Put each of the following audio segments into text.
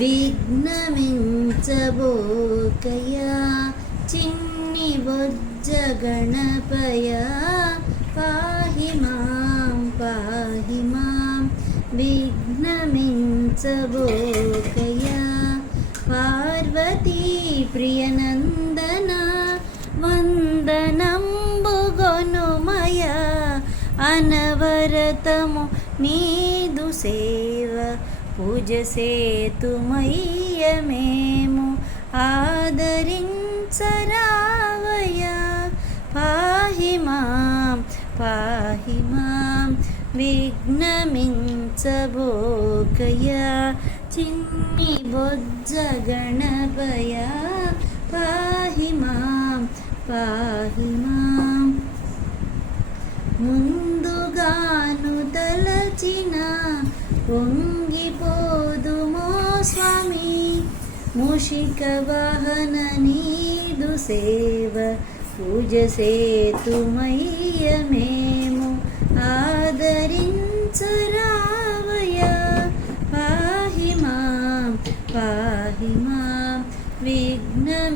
విఘ్నమించబోకయా చిన్ని బొజ్జ గణపయా పాహి మాం విఘ్నమించబోకయా పార్వతీ ప్రియనందన వందనంబుగొనుమయ అనవరతము నీదు సేవ పూజ సేతుమయ్య మేము ఆదరించరావయ్యా పాహి మాం విఘ్నమించబోకయా చిన్ని బొజ్జ గణపయా పాహి మాం ముందుగాను తలచిన పొంగిపోదుమో స్వామి మూషిక వాహన నీదు సేవ పూజ సేతుమయ్య మేము ఆదరించరావయ్యా పాహి మాం విఘ్నమించబోకయా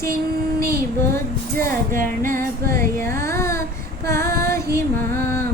చిన్ని బొజ్జ గణపయా పాహి మాం